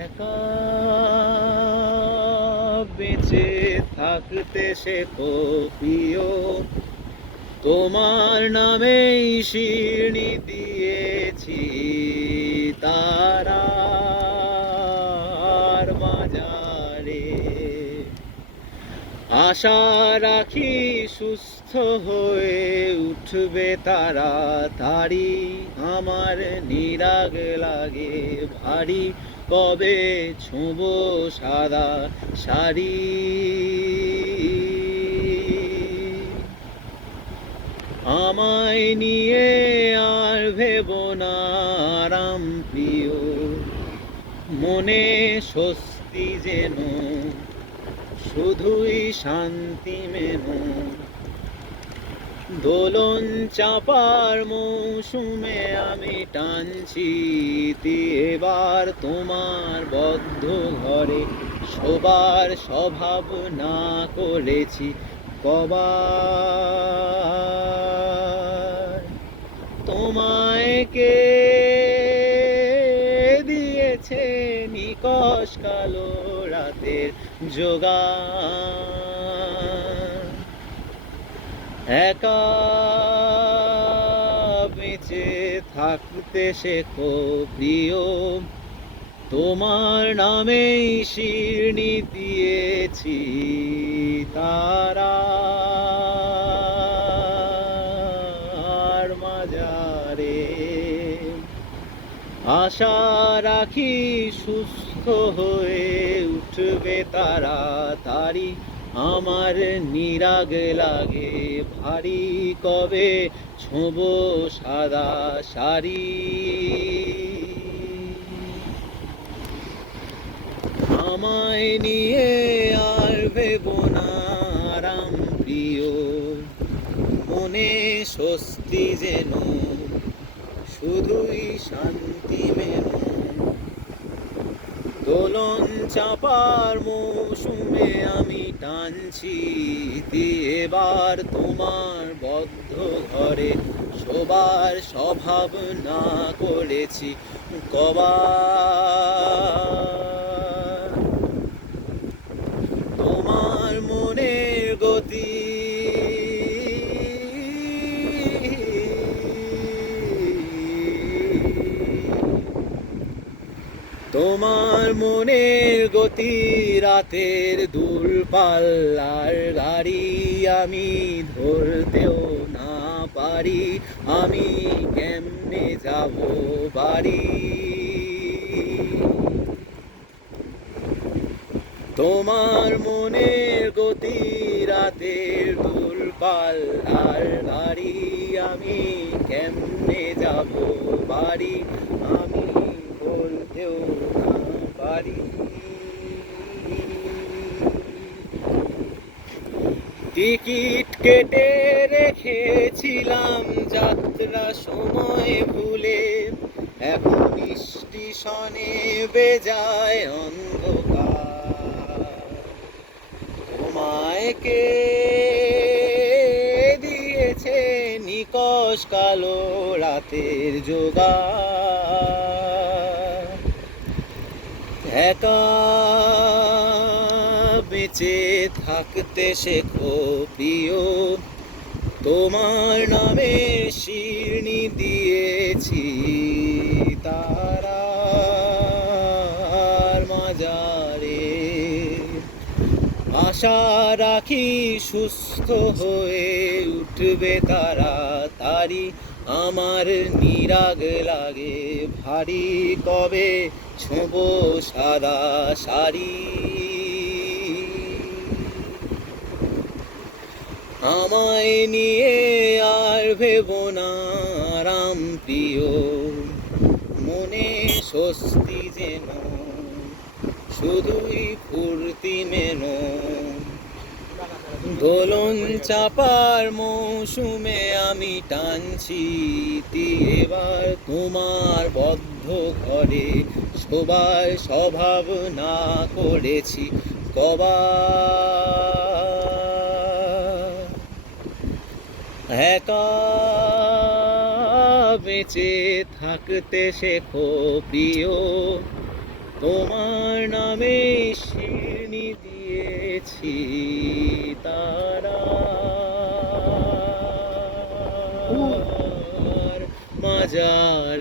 একা বেঁচে থাকতে শেখো প্রিয়, তোমার নামেই শিরনি দিয়েছি তারার মাজারে। আশা রাখি সুস্থ হয়ে উঠবে তাড়াতাড়ি, আমার নিরাগ লাগে ভারী, কবে ছোঁবো সাদা শাড়ি। আমায় নিয়ে আর ভেবো না আরাম প্রিয়, মনে স্বস্তি যেন শুধুই শান্তি মেনো। দোলন চাপার মৌসুমে আমি টানছি এবার তোমার বদ্ধ ঘরে, শোবার স্বভাব না করেছি কবার। তোমায় কে দিয়েছে নিকষ কালো রাতের যোগান? একা বেঁচে থাকতে শেখো প্রিয়, তোমার নামেই শিরনি দিয়েছি তারার মাজারে। আশা রাখি সুস্থ হয়ে উঠবে তাড়াতাড়ি, আমার নিরাগ লাগে ভারী, কবে ছোঁবো সাদা শাড়ি। আমায় নিয়ে আর ভেবো না আরাম প্রিয়, মনে স্বস্তি যেন শুধুই শান্তি মেনো। দোলন চাপার মৌসুমে আমি টানছি এবার তোমার বদ্ধ ঘরে, শোবার স্বভাব না করেছি কবার। তোমার মনের গতি তোমার মনের গতি রাতের দূরপাল্লার গাড়ি, আমি ধরতেও না পারি, আমি কেমনে যাব বাড়ি। তোমার মনের গতি রাতের দূরপাল্লার গাড়ি, আমি কেমনে যাব বাড়ি, আমি বলতেও না পারি। টিকিট কেটে রেখেছিলাম যাত্রা সময় ভুলে, এখন স্টেশনে বেজায় অন্ধকার। তোমায় কে দিয়েছে নিকষ কালো রাতের যোগান? একা বেঁচে থাকতে শেখো প্রিয়, তোমার নামে শিরনি দিয়েছি তারার মাজারে। আশা রাখি সুস্থ হয়ে উঠবে তাড়াতাড়ি, আমার নিরাগ লাগে ভারী, কবে ছোঁবো সাদা শাড়ি। আমায় নিয়ে আর ভেবো না আরাম প্রিয়, মনে স্বস্তি যেন শুধুই ফুর্তি মেনো। দোলন চাপার মৌসুমে আমি টানছি এবার তোমার বদ্ধ ঘরে, শোবার স্বভাব না করেছি কবার। একা বেঁচে থাকতে শেখো প্রিয়, তোমার নামে শিরনি দিয়েছি তারা মাজার